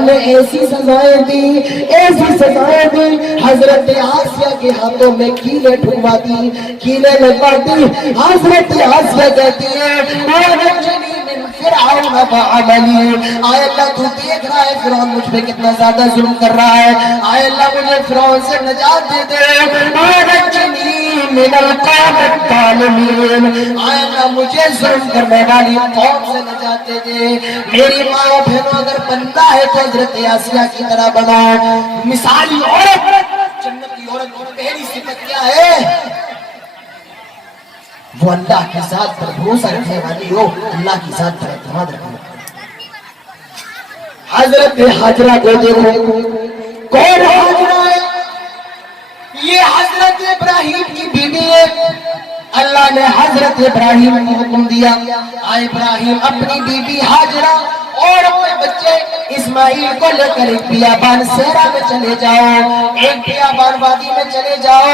نے ایسی سزائیں دی، ایسی سزائیں دی، حضرت آسیہ کے ہاتھوں میں کیلیں ٹھکواتی، کیلیں لگواتی۔ حضرت آسیہ کہتی ہے وَنَجِّنِي مِن فِرْعَوْنَ وَعَمَلِهِ، آئے اللہ تو دیکھ رہا ہے فرعون مجھ پہ کتنا زیادہ ظلم کر رہا ہے، آئے اللہ مجھے فرعون سے نجات دے دے، وَنَجِّنِي مِنَ الْقَوْمِ الظَّالِمِينَ، آئے اللہ مجھے ظلم کرنے والی قوم سے نجات دے دے۔ میری ماں و بہنوں اگر بندہ ہے تو حضرت آسیہ کی طرح بنا۔ مثالی عورت، جنت کی عورت پہلی صفت کیا ہے؟ وہ اللہ کی ذات پر بھروسہ رکھنے والی ہو، اللہ کی ذات پر اعتماد رکھنے والی۔ حضرت حاجرہ کو دیکھو، کون حاجرہ ہے؟ یہ حضرت ابراہیم کی بیوی ہے۔ اللہ نے حضرت ابراہیم کو حکم دیا، آئے ابراہیم اپنی بیوی حاجرہ اور اپنے بچے اسماعیل کو لے کر ایک بیابان صحرا میں چلے جاؤ، ایک بیابان وادی میں چلے جاؤ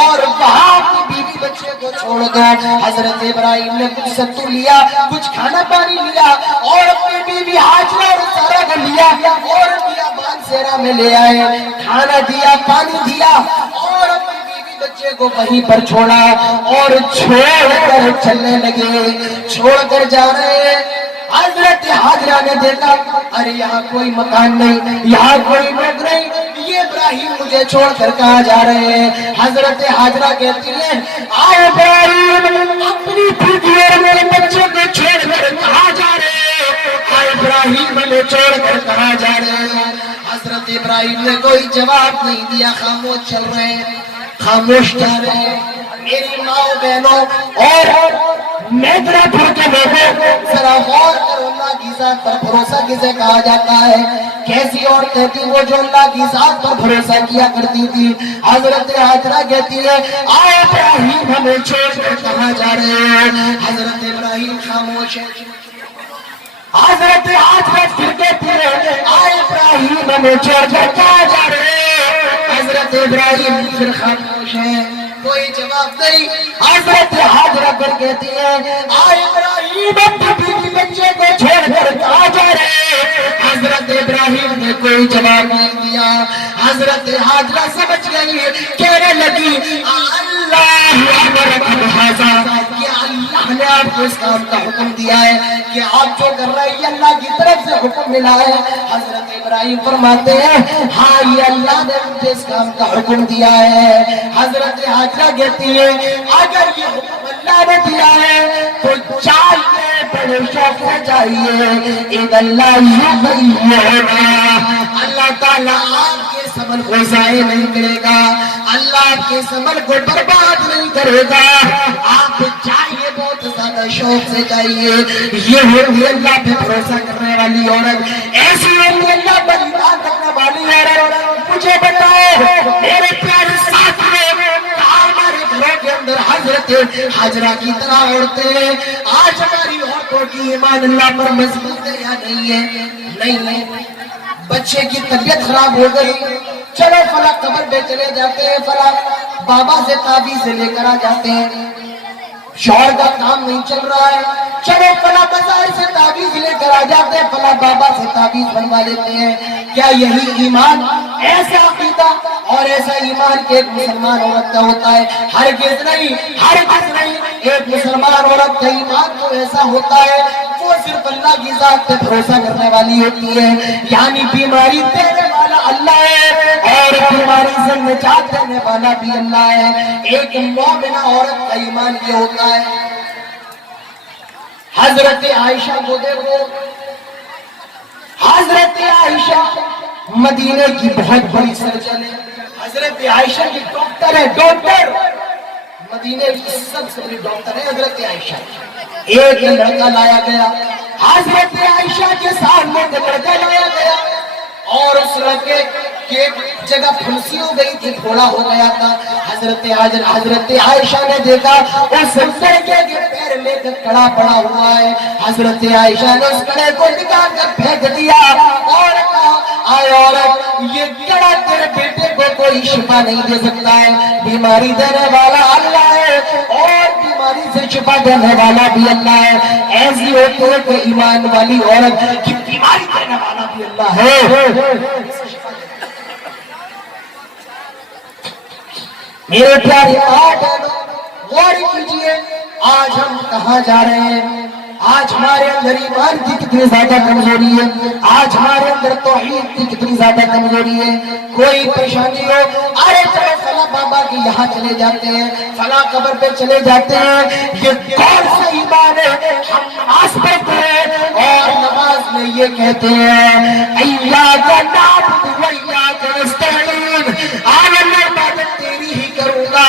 اور وہاں اپنی بیوی بچے کو چھوڑ دو۔ حضرت ابراہیم نے کچھ ستو لیا، کچھ کھانا پانی لیا اور اپنی بیوی حاجرہ اور سارا کو لیا اور بیابان صحرا میں لے آئے، کھانا دیا، پانی دیا اور اپنی بیوی بچے کو وہیں پر چھوڑا اور چھوڑ کر چلنے لگے، چھوڑ کر جا رہے ہیں۔ حضرت حاجرہ نے دیکھا ارے یہاں کوئی مکان نہیں، یہاں کوئی لوگ نہیں، یہ ابراہیم مجھے چھوڑ کر کہاں جا رہے ہیں؟ حضرت حاجرہ کہتی ہیں آئے ابراہیم اپنی بیوی اور میرے بچے کو چھوڑ کر کہاں جا رہے ہیں؟ آئے ابراہیم مجھے چھوڑ کر کہاں جا رہے ہیں؟ حضرت ابراہیم نے کوئی جواب نہیں دیا، خاموش چل رہے ہیں، خاموش جا رہے ہیں۔ میری ماں بہنوں اور میدرا پور کے لوگوں ذرا غور کرو، اللہ کی ذات پر بھروسہ کسے کہا جاتا ہے؟ کیسی عورتیں تھیں وہ جو اللہ کی ذات پر بھروسہ کیا کرتی تھی؟ حضرت حاجرہ کہتی ہے آئے ابراہیم ہمیں چھوڑ کر کہاں جا رہے ہیں؟ حضرت ابراہیم خاموش ہے۔ حضرت حاجرہ پھر کہتی ہے آئے ابراہیم ہمیں چھوڑ کر کہاں جا رہے ہیں؟ حضرت ابراہیم پھر خاموش ہے، کوئی جواب نہیں۔ حضرت حاجرہ پر کہتی ہے آئے ابراہیم اپنی بیوی بچے کو چھوڑ کر کہاں جا رہے ہیں؟ حضرت ابراہیم نے کوئی جواب نہیں دیا۔ حضرت حاجرہ سمجھ گئی، کہنے لگی اللہ امرکم ھذا، کہ اللہ نے آپ کو اس کام کا حکم دیا ہے کہ آپ جو کر رہے ہیں یہ اللہ کی طرف سے حکم ملا ہے۔ حضرت ابراہیم فرماتے ہیں ہاں یہ اللہ نے مجھے اس کام کا حکم دیا ہے۔ حضرت حاجرہ کہتی ہے اگر یہ حکم اللہ نے دیا ہے تو چاہیے بڑے شوق سے چاہیے اللہ اللہ تعالیٰ آپ کے عمل کو ضائع نہیں کرے گا، اللہ آپ کے عمل کو برباد نہیں کرے گا۔ آپ چاہیے بہت زیادہ شوق سے چاہیے، یہ ہوتی اللہ پہ بھروسہ کرنے والی عورت، ایسی ہوتی اللہ پر ایمان رکھنے والی عورت۔ مجھے بتاؤ میرے پیارے ساتھیوں، ہمارے گھروں کے اندر حضرت حاجرہ کی طرح عورتیں آج ہماری عورتوں کی ایمان اللہ پر مضبوط ہے یا نہیں ہے؟ نہیں ہے۔ بچے کی طبیعت خراب ہو گئی، چلو فلاں قبر پہ چلے جاتے ہیں، فلاں بابا سے تعویذ لے کر آ جاتے ہیں، شوہر کا کام نہیں چل رہا ہے، چلو فلاں بازار سے تعویذ لے کر آ جاتے ہیں، فلاں بابا سے تعویذ بنوا لیتے ہیں۔ کیا یہی ایمان؟ ایسا عقیدہ اور ایسا ایمان کہ ایک مسلمان عورت کا ہوتا ہے؟ ہرگز نہیں، ہرگز نہیں۔ ایک مسلمان عورت کا ایمان تو ایسا ہوتا ہے وہ صرف اللہ کی ذات پہ بھروسہ کرنے والی ہوتی ہے، یعنی بیماری دینے والا اللہ ہے اور بیماری سے نجات دینے والا بھی اللہ ہے۔ ایک مومنہ عورت کا ایمان یہ ہوتا ہے۔ حضرت عائشہ کو دیکھو، حضرت عائشہ مدینے کی بہت بڑی سرجن ہے، حضرت عائشہ کی ڈاکٹر ہے، ڈاکٹر مدینے کی سب سے بڑی ڈاکٹر ہے حضرت عائشہ۔ ایک لڑکا لایا گیا، حضرت عائشہ کے سامنے لڑکا لایا گیا اور اس لڑکے کی ایک جگہ پھنسی ہو گئی تھی، پھوڑا ہو گیا تھا۔ حضرت عائشہ نے دیکھا اس لڑکے کے پیر میں ایک کڑا پڑا ہوا ہے۔ حضرت عائشہ نے اس کڑے کو نکال کر پھینک دیا اور کہا آئے عورت یہ کڑا تیرے بیٹے کو کوئی شفا نہیں دے سکتا ہے، بیماری دینے والا اللہ ہے اور بیماری سے شفا دینے والا بھی اللہ ہے۔ ایسی ہوتی ہے کہ ایمان والی عورت کی بیماری دینے والا بھی اللہ اللہ ہے. میرے پیارے آج غور کیجئے آج ہم کہاں جا رہے ہیں. آج ہمارے اندر ایمان کی کتنی زیادہ کمزوری ہے. آج ہمارے اندر توحید کی کتنی زیادہ کمزوری ہے. کوئی پریشانی ہو ارے چلو فلاں بابا کے یہاں چلے جاتے ہیں, فلاں قبر پہ چلے جاتے ہیں. یہ کون سا ایمان ہے؟ ہم نماز پڑھتے ہیں اور نماز میں یہ کہتے ہیں ایاک نعبد و ایاک نستعین, اللہ عبادت تیری ہی کروں گا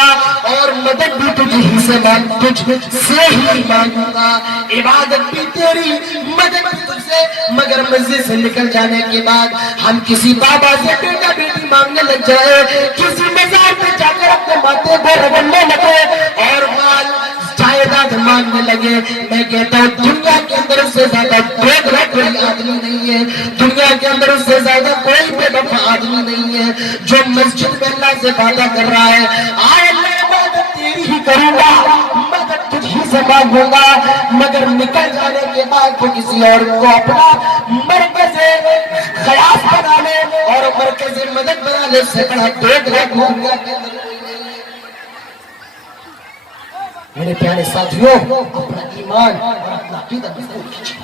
اور مدد بھی تجھ سے ہی مانگوں گا. عبادت بھی تیری, مدد بھی تجھ سے. مگر مسجد سے نکل جانے کے بعد ہم کسی بابا سے بیٹا بیٹی مانگنے لگ جائے, کسی مزار پہ جا کر اپنے ماتھے کو رگڑنے لگے اور مال جائیداد مانگنے لگے. میں کہتا ہوں دنیا کے اندر اس سے زیادہ دوگلا کوئی آدمی نہیں ہے. دنیا کے اندر اس سے زیادہ کوئی بے وفا آدمی نہیں ہے جو مسجد میں اللہ سے وعدہ کر رہا ہے آئے اللہ عبادت تیری ہی کروں گا, مدد تجھ ہی سے مانگوں گا. مگر نکل جانے کے بعد تو کسی اور کو اپنا مرکز خیاس بنا لے اور مرکز مدد بنا لے, سے بڑا دوگلا دنیا کے اندر کوئی نہیں ہے. میرے پیارے ساتھیوں, اپنا ایمان اور اپنا عقیدہ مضبوط کیجیے.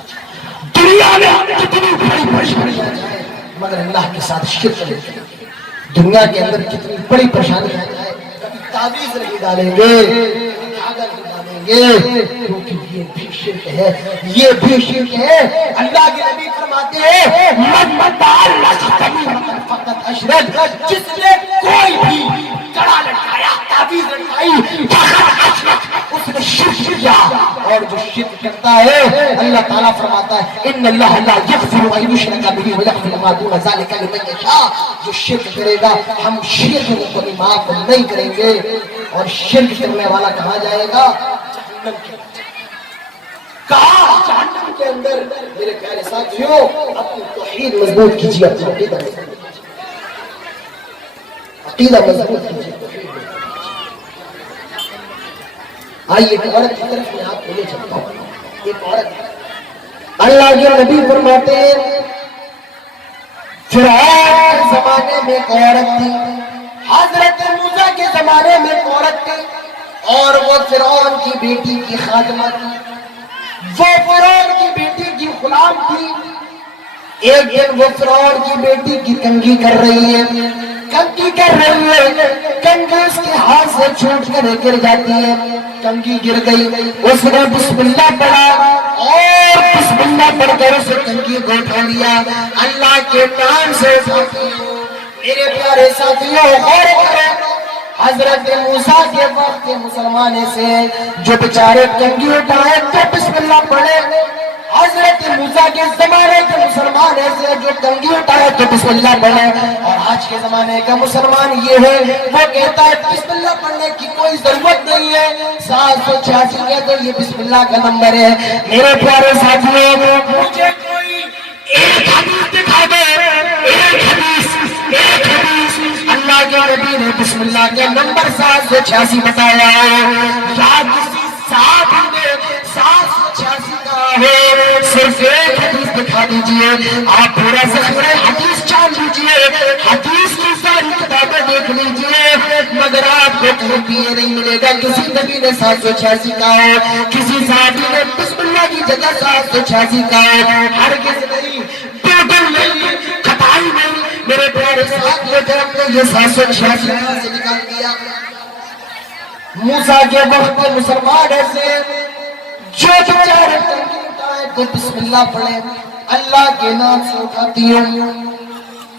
دنیا میں کتنی بڑی پریشانی آ جائے مگر اللہ کے ساتھ شرک نہیں کریں. دنیا کے اندر کتنی بڑی پریشانی آ جائے تعویذ نہیں ڈالیں گے, دھاگا نہیں ڈالیں گے, کیونکہ یہ بھی شرک ہے, یہ بھی شرک ہے. اللہ کے نبی فرماتے ہیں فقط اشرک, جس نے کوئی بھی کڑا لٹکایا تعویذ لٹکائی فقط اشرک, اس نے شرک کیا. اور جو شرک کرتا ہے اللہ تعالیٰ فرماتا ہے ان اللہ لا یغفر ان یشرک بہ ویغفر ما دون ذلک لمن یشاء. جو شرک کرے گا ہم شرک کو کبھی معاف نہیں کریں گے. اور شرک کرنے والا کہاں جائے گا؟ جہنم کے اندر. کہاں؟ جہنم کے اندر. میرے پیارے ساتھیوں, اپنی توحید مضبوط کیجیے, اپنا عقیدہ مضبوط کیجیے, عقیدہ مضبوط کیجیے. آئیے ایک عورت کی طرف میں آپ کو لے چلتا ہوں. ایک عورت, اللہ کے نبی فرماتے ہیں فرعون کے زمانے میں ایک عورت تھی, حضرت موسیٰ کے زمانے میں ایک عورت تھی, اور وہ فرعون کی بیٹی کی خادمہ تھی. وہ فرعون کی بیٹی کی غلام تھی. ایک دن وہ فرعون کی بیٹی کی کنگھی کر رہی ہے, کنگھی کر رہی ہے, کنگھی اس کے ہاتھ سے چھوٹ کر گر جاتی ہے. کنگھی گر گئی, اس نے بسم اللہ پڑھا اور بسم اللہ پڑھ کر اسے کنگھی کو اٹھا لیا. اللہ کے نام سے اٹھاتی ہوں. میرے پیارے ساتھیوں, غور کریں, حضرت موسیٰ کے وقت کے مسلمان سے جو بیچارے کنگھی اٹھائے تو بسم اللہ پڑھے. حضرت موسیٰ کے زمانے کے مسلمان ایسے جو کنگھی اٹھائے تو بسم اللہ پڑھے. اور آج کے زمانے کا مسلمان یہ ہے, وہ کہتا ہے بسم اللہ پڑھنے کی کوئی ضرورت نہیں ہے, 786 ہے تو یہ بسم اللہ کا نمبر ہے. میرے پیارے ساتھیوں, مجھے کوئی ایک حدیث دکھا دے, ایک حدیث اللہ کے نبی نے بسم اللہ کے نمبر 786 بتایا ہے, یا کسی صحابی نے 786 کہا ہے. صرف ایک حدیث دکھا دیجئے, آپ پورا ذخیرہ حدیث جان لیجئے, حدیث کی ساری کتابیں دیکھ لیجئے, مگر آپ کو کہیں بھی یہ نہیں ملے گا کسی نبی نے 786 کہا ہے, کسی صحابی نے بسم اللہ کی جگہ 786 کہا ہے. ہرگز نہیں, بالکل نہیں, خطائی نہیں. میرے پیارے ساتھیوں, جب نے یہ 786 کہاں سے نکال دیا. موسیٰ کے وقت کے مسلمان ایسے جو بیچارے کنگھی اٹھائے تو بسم اللہ پڑھے, اللہ کے نام سے اٹھاتی ہوں.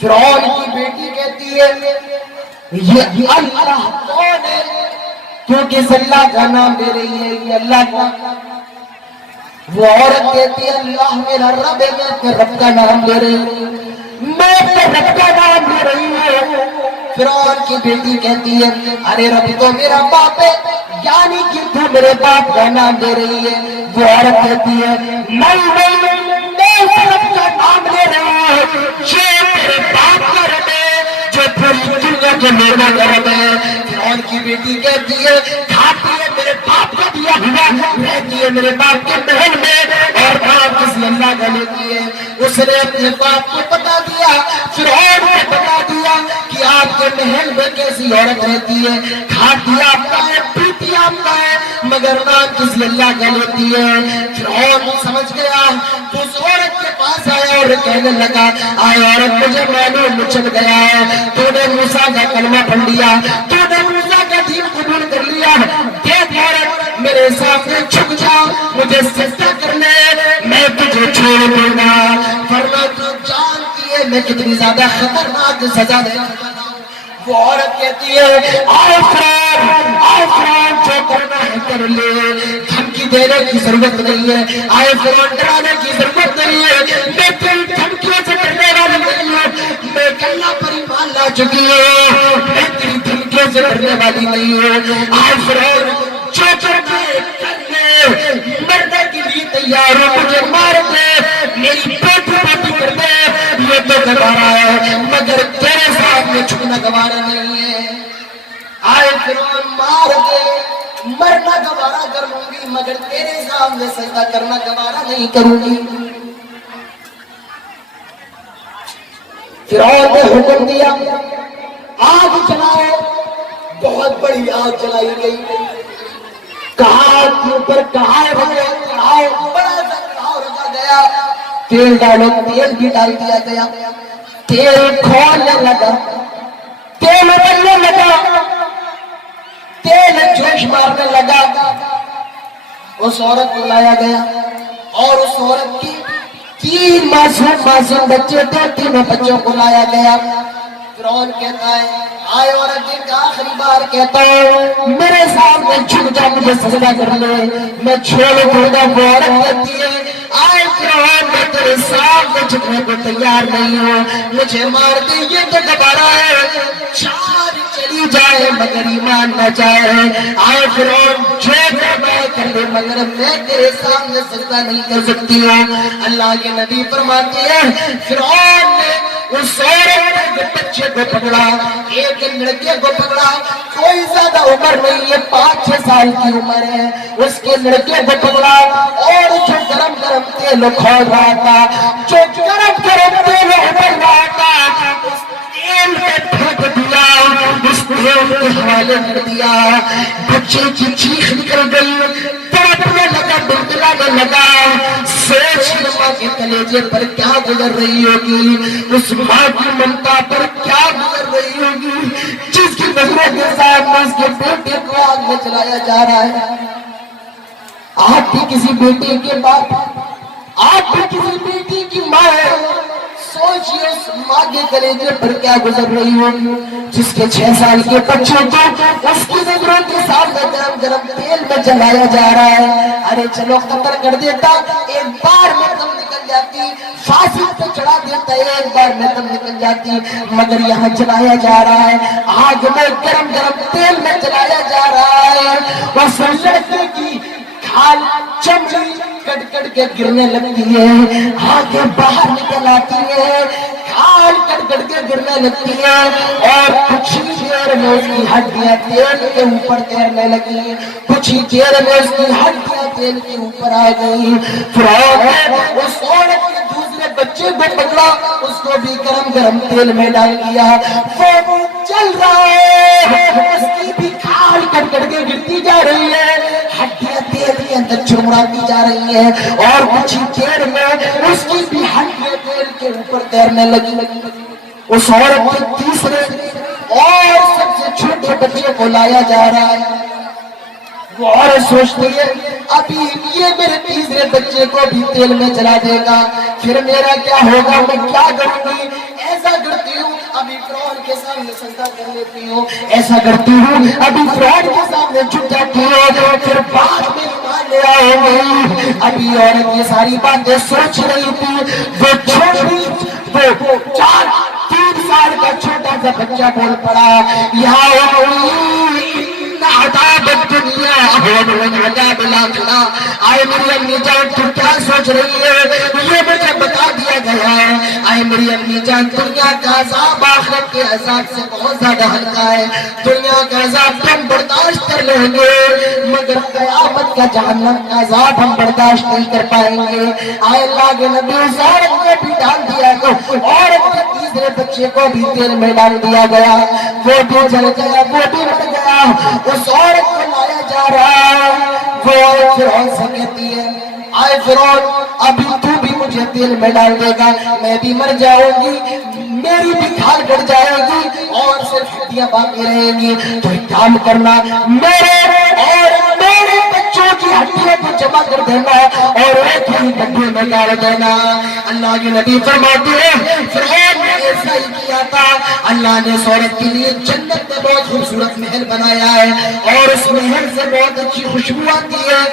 فرعون کی بیٹی کہتی ہے یہ اللہ کون ہے, کیونکہ اللہ کا نام دے رہی ہے, یہ اللہ کا. وہ عورت کہتی ہے اللہ میرا رب ہے, میں اپنے رب کا نام لے رہی ہوں, میں اپنے رب کا نام لے رہی ہوں. فرعون کی بیٹی کہتی ہے ارے رب تو میرا باپ ہے, یعنی کہ تو میرے باپ کا نام دے رہی ہے. وہ عورت کہتی ہے نہیں, میں رب کا نام لے رہی ہوں, یہ میرے باپ کا رب ہے, جو پوری دنیا کے میرا کا رب ہے. فرعون کی بیٹی کہتی ہے کھاتی ہے میرے باپ کا دیا ہوا, رہتی ہے میرے باپ کے محل میں, اور باپ کسی اللہ کا لیتی ہے. اس نے اپنے باپ کو بتا دیا, فرعون کو بتا دیا کہ آپ کے محل میں کیسی عورت رہتی ہے, کھاتی آپ کا ہے, پیتی آپ کا ہے, مگر نام کسی اللہ کا لیتی ہے. فرعون سمجھ گیا, اس عورت کے پاس آیا اور کہنے لگا, آئے عورت مجھے معلوم چل گیا ہے, تو نے موسیٰ کا کلمہ پڑھ لیا, تو نے موسیٰ کا دین قبول کر لیا. دیکھ عورت میرے سامنے جھک جا, مجھے سجدہ کرنے, میں تجھے چھوڑ دوں گا, ورنہ تو جانتی ہے میں کتنی زیادہ خطرناک سزا دے گا. وہ عورت کہتی ہے, آؤ فرعون جو کرنا ہے کر لے, دھمکی دینے کی ضرورت نہیں ہے, آئے فرعون ڈرانے کی ضرورت نہیں ہے, میں تیری دھمکیوں سے ڈرنے والی نہیں ہوں, میں اللہ پر ایمان لا چکی ہوں, میں تیری دھمکیوں سے ڈرنے والی نہیں ہوں. آئے فرعون جو کرنا ہے کر لے, مرنے کے لیے تیار ہو, مجھے مار دے, میری بیٹی کر دے, یہ تو گوارا ہے مگر تیرے سامنے جھکنا گوارا نہیں ہے. آئے فرعون مار دے, مرنا گوارا کر لوں گی مگر تیرے سامنے سجدہ کرنا گوارا نہیں کروں گی. فرعون نے حکم دیا, آگ جلاؤ. بہت بڑی آگ جلائی گئی, کہاں کے اوپر کہاں چڑھاؤ, بڑا سا چڑھاؤ رکھا گیا, تیل ڈالو, تیل بھی ڈال دیا گیا, تیل کھولنے لگا, تیل ابلنے لگا, تیل جوش مارنے لگا. اس عورت کو لایا گیا اور اس عورت کی 3 معصوم بچے تھے, 3 بچوں کو لایا گیا. فرعون کہتا ہے, آئے عورت جن کا آخری بار کہتا ہوں میرے سامنے جھک جا, مجھے سجدہ کر لے, میں چھوڑ دوں گا. وہ عورت کہتی ہے, آئے فرعون میں تیرے سامنے جھکنے کو تیار نہیں ہوں, مجھے مار دے, یہ تو گوارا ہے, چار چلی جائے مگر ایمان نہ جائے. آئے فرعون جو کرنا ہے کر لے, مگر میں تیرے سامنے سجدہ نہیں کر سکتی ہوں. اللہ کے نبی فرماتے ہیں, فرعون نے اس عورت کے بچے کو پکڑا, ایک لڑکے کو پکڑا, کوئی زیادہ عمر نہیں ہے, 5-6 سال کی عمر ہے, اس کے لڑکے کو پکڑا اور جو گرم گرم تیل کھول رہا تھا, جو گرم گرم تیل ابل رہا تھا, اس تیل میں پھینک دیا, اس تیل کے حوالے کر دیا. بچے کی چیخ نکل گئی, تڑپنے لگا, بلبلانے لگا. سوچ ماں کے کلیجے پر کیا گزر رہی ہوگی, اس ماں کی ممتا پر کیا گزر رہی ہوگی جس کی نظروں کے سامنے اس کے بیٹے کو آگ میں جلایا جا رہا ہے. آپ بھی کسی بیٹے کے باپ, آپ بھی کسی بیٹی کی ماں ہے, سوچئے اس ماں کے کلیجے پر کیا گزر رہی ہوگی جس کے 6 سال کے بچوں کو اس کی نظروں کے سامنے گرم گرم تیل میں جلایا جا رہا ہے. ارے چلو قتل کر دیتا, ایک بار میں دم نکل جاتی, پھانسی پہ چڑھا دیتا, ایک بار میں دم نکل جاتی, مگر یہاں جلایا جا رہا ہے, آگ میں گرم گرم تیل میں جلایا جا رہا ہے. اس لڑکے کی کھال چمڑی کٹ کٹ کے گرنے لگتی ہے, آنکھیں باہر نکل آتی ہے, کھال کٹ کٹ کے گرنے لگتی ہے, اور کچھ ہی دیر میں اس کی ہڈیاں تیل کے اوپر تیرنے لگی, کچھ ہی دیر میں اس کی ہڈیاں تیل کے اوپر آ گئی. فرعون نے اس عورت کے دوسرے بچے کو پکڑا, اس کو بھی گرم گرم تیل میں ڈال دیا, وہ چل رہا ہے, اس کی بھی کھال کٹ کٹ کے گرتی جا رہی ہے, ہڈیاں تیل کے اندر چمڑاتی جا رہی ہے, اور کچھ ہی دیر میں اس کی بھی ہڈیاں تیل کے اوپر تیرنے لگی. اس عورت کے تیسرے اور سب سے چھوٹے بچے کو لایا جا رہا ہے. وہ عورت سوچتی ہے, ابھی یہ میرے تیسرے بچے کو بھی تیل میں جلا دے گا, پھر میرا کیا ہوگا, میں کیا کروں گی. ایسا کرتی ہوں ابھی فرعون کے سامنے سجدہ کر لیتی ہوں, ایسا کرتی ہوں ابھی فرعون کے سامنے جھک جاتی ہوں, پھر بعد میں ایمان لے آؤں گی. ابھی عورت یہ ساری باتیں سوچ رہی تھی, وہ چھوٹی, وہ 3 سال کا چھوٹا سا بچہ بول پڑا, یا عذاب الدنیا اہون من عذاب الآخرہ. آئے میری امی جان تم کیا سوچ رہی ہے؟ یہ مجھے بتا دیا گیا ہے. آئے میری امی جان دنیا کا عذاب آخرت کے عذاب سے بہت زیادہ ہلکا ہے. دنیا کا عذاب ہم برداشت کر لیں گے مگر قیامت کا جہنم کا عذاب ہم برداشت نہیں کر پائیں گے. آئے اللہ کے نبی اس عورت کو بھی ڈال دیا گیا, عورت کے تیسرے بچے کو بھی تیل میں ڈال دیا گیا, وہ بھی جل گیا, وہ بھی مر گیا. اس عورت کو لایا جا رہا ہے, وہ فرعون سے کہتی ہے آئے فرعون ابھی تو بھی مجھے تیل میں ڈال دے گا, میں بھی مر جاؤں گی, میری بھی کھال کٹ جائے گی اور صرف ہڈیاں باقی رہیں گی. تو ایک کام کرنا, میرے اور میرے بچوں کی ہڈیوں کو جمع کر دینا اور ایک ہی ڈبے میں ڈال دینا. اللہ کے نبی فرماتے ہیں فرعون نے ایسا ہی کیا تھا. اللہ نے اس عورت کے لیے جنت میں بہت خوبصورت محل بنایا ہے اور اس محل سے بہت اچھی خوشبو آتی ہے.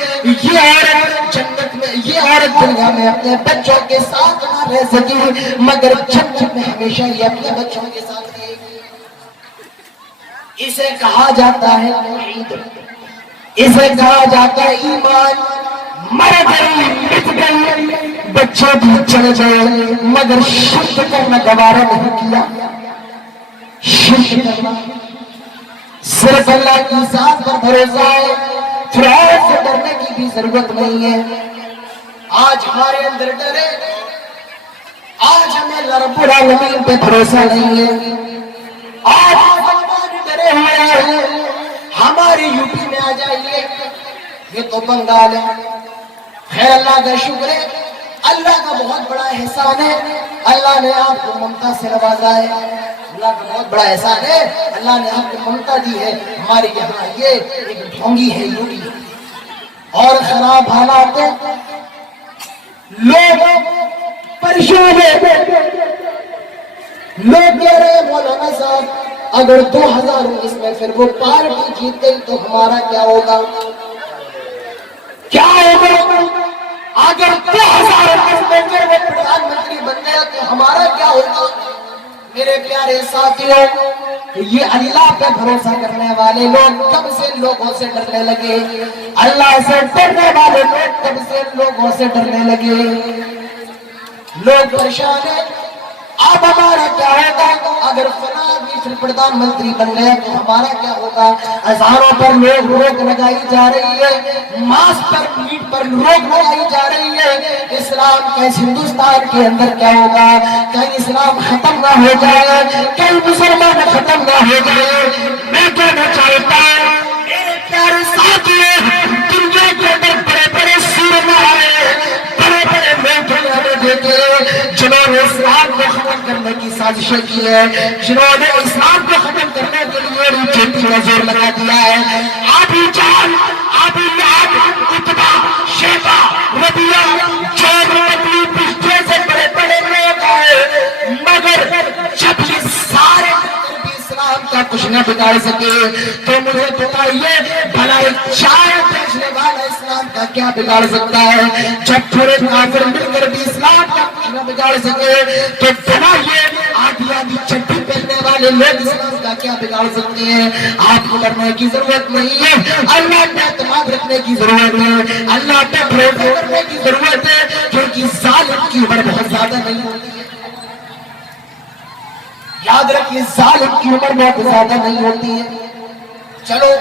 یہ عورت جنت میں, یہ عورت دنیا میں اپنے بچوں کے ساتھ نہ رہ سکی مگر جنت میں ہمیشہ یہ اپنے بچوں کے ساتھ رہے گی. اسے کہا جاتا ہے توحید, اسے کہا جاتا ہے ایمان. مر گئی, مٹ گئی, بچے بھی چلے گئے مگر شرک کرنا گوارا نہیں کیا. شرک کرنا صرف اللہ کی ذات پر بھروسہ ہے, فرعون سے ڈرنے کی بھی ضرورت نہیں ہے. آج ہمارے اندر ڈرے, آج ہمیں اللہ رب العالمین پہ بھروسہ نہیں ہے. آج مسلمان ڈرے ہوئے ہیں. ہماری یو پی میں آ جائیے, یہ تو بنگال ہے. خیر اللہ کا شکر ہے, اللہ کا بہت بڑا احسان ہے, اللہ نے آپ کو ممتا سے نوازا ہے. اللہ کا بہت بڑا احسان ہے, اللہ نے آپ کو ممتا دی ہے. ہمارے یہاں یہ ایک ڈھونگی ہے یو پی اور خراب حالات ہیں, لوگ پریشان ہیں. لوگ کہہ رہے ہیں مولانا صاحب اگر 2019 میں پھر وہ پارٹی جیت گئی تو ہمارا کیا ہوگا؟ کیا ہوگا اگر 2019 میں پھر وہ پردھان منتری بن گیا تو ہمارا کیا ہوگا؟ میرے پیارے ساتھیوں, یہ اللہ پہ بھروسہ کرنے والے لوگ کب سے لوگوں سے ڈرنے لگے, اللہ سے ڈرنے والے لوگ کب سے لوگوں سے ڈرنے لگے. لوگ پریشان ہیں, اب ہمارا کیا ہوگا اگر فلاں آدمی پھر پردھان منتری بن گیا تو ہمارا کیا ہوگا؟ ہزاروں پر لوگ روک لگائی جا رہی ہے, ماسک پر, میٹ پر روک لگائی جا رہی ہے. اسلام کا اس ہندوستان کے اندر کیا ہوگا؟ کہیں اسلام ختم نہ ہو جائے, کہیں مسلمان ختم نہ ہو جائے. میں کہنا چاہتا ہوں میرے پیارے ساتھیوں, دنیا کے اندر بڑے بڑے سورما آئے, بڑے بڑے ملک دیکھے جنہوں نے اسلام کو ختم کرنے کی سازشیں کی ہے, جنہوں نے اسلام کو ختم کرنے کے لیے جن پر زور لگا دیا ہے. ابھی جان, ابھی لاب, اتبا, شیبا, ربیہ, جون, ربی, پشتے سے بڑے بڑے لوگ آئے مگر جب یہ سارے اسلام کا کچھ نہ بگاڑ سکے تو مجھے بتائیے بھلا ایک چائے بیچنے والا اسلام کا کیا بگاڑ سکتا ہے؟ جب تھوڑے کافر مل کر بھی اسلام کا کچھ نہ بگاڑ سکے تو بتائیے آدھی آدھی چٹی پہننے والے لوگ اسلام کا کیا بگاڑ سکتے ہیں؟ آپ کو ڈرنے کی ضرورت نہیں ہے, اللہ پہ اعتماد رکھنے کی ضرورت ہے, اللہ پہ بھروسہ کرنے کی ضرورت ہے, کیونکہ ظالم کی عمر بہت زیادہ نہیں ہوتی ہے. یاد رکھیے ظالم کی عمر بہت زیادہ نہیں ہوتی ہے. چلو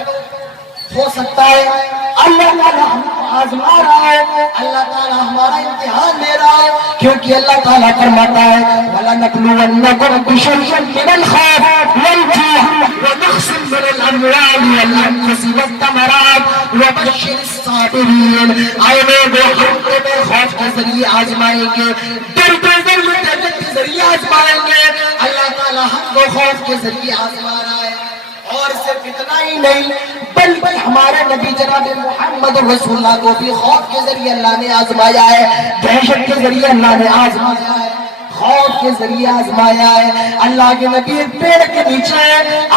ہو سکتا ہے اللہ تعالیٰ ہم کو آزما رہا ہے, اللہ تعالیٰ ہمارا امتحان لے رہا ہے, کیونکہ اللہ تعالیٰ فرماتا ہے وَلَنَبْلُوَنَّكُمْ بِشَيْءٍ مِّنَ الْخَوْفِ وَالْجُوعِ وَنَقْصٍ مِّنَ الْأَمْوَالِ وَالْأَنفُسِ وَالثَّمَرَاتِ وَبَشِّرِ الصَّابِرِينَ. آئے لوگوں ہم تمہیں خوف کے ذریعے آزمائیں گے, ڈر کے ذریعے, طاقت کے ذریعے آزمائیں گے. اللہ تعالیٰ ہم کو خوف کے ذریعے آزما رہا ہے. اور صرف اتنا ہی نہیں بلکہ ہمارے نبی جناب محمد رسول اللہ کو بھی خوف کے ذریعے اللہ نے آزمایا ہے, دہشت کے ذریعے اللہ نے آزمایا ہے, خوف کے ذریعے آزمایا ہے. اللہ کے نبی ایک پیڑ کے نیچے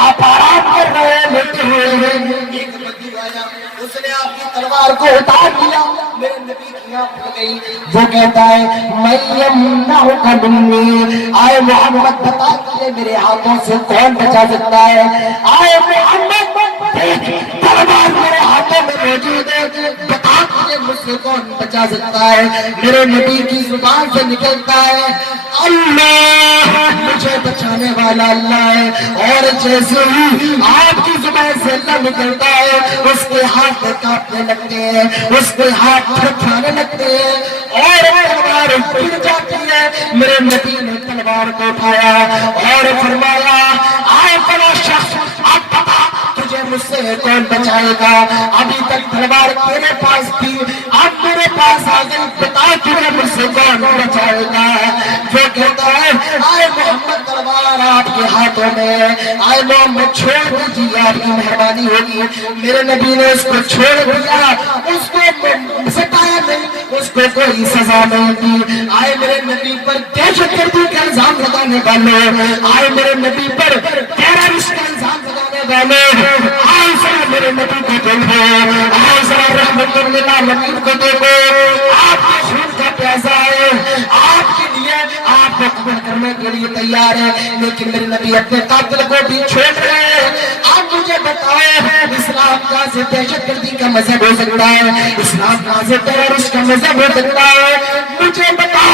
آپ آرام کر رہے ہیں, لیٹے ہوئے ہیں, ایک بدو آیا, اس نے آپ کی تلوار کو اتار دیا, میرے نبی کی آنکھ کھل گئی. وہ کہتا ہے مَن یمنعک منی, آئے محمد بتا کہ میرے ہاتھوں سے کون بچا سکتا ہے؟ آئے محمد دیکھ تلوار میرے ہاتھوں میں موجود ہے، بتا تجھے مجھ سے کون بچا سکتا ہے؟ میرے نبی کی زبان سے نکلتا ہے اللہ، مجھے بچانے والا اللہ ہے۔ اور جیسے ہی آپ کی زبان سے اللہ نکلتا ہے، اس کے ہاتھ کانپنے لگتے ہیں، اس کے ہاتھ تھرتھرانے لگتے ہیں اور تلوار گر جاتی ہے۔ میرے نبی نے تلوار کو اٹھایا اور فرمایا آئے فلاں شخص، اب بتا تجھے مجھ سے کون بچائے گا؟ ابھی تک تلوار تیرے پاس تھی، اب میرے پاس آ گئی، بتا تجھے مجھ سے کون بچائے گا؟ وہ کہتا ہے آئے محمد تلوار آپ کے ہاتھوں میں، آئے محمد چھوڑ دیجیے، آپ کی مہربانی ہوگی۔ میرے نبی نے اس کو چھوڑ دیا، اس کو ستایا نہیں، اس کو کوئی سزا نہیں دی۔ آئے میرے نبی پر دہشت گردی کا الزام لگانے والے، آئے میرے نبی پر ٹیررسٹ کا الزام لگانے والے، آئے ذرا میرے نبی کو دیکھو، آئے ذرا رحمت للعالمین کو دیکھو، آپ کے خون کا پیاسا ہے، آپ کے لیے آپ کو قبول کرنے کے لیے تیار ہے، لیکن میرے نبی اپنے قاتل کو بھی چھوڑ رہے ہیں۔ آپ مجھے بتاؤ اسلام کہاں سے دہشت گردی کا مذہب ہو سکتا ہے؟ اسلام کہاں سے ٹیررسٹ کا مذہب ہو سکتا ہے؟ مجھے بتاؤ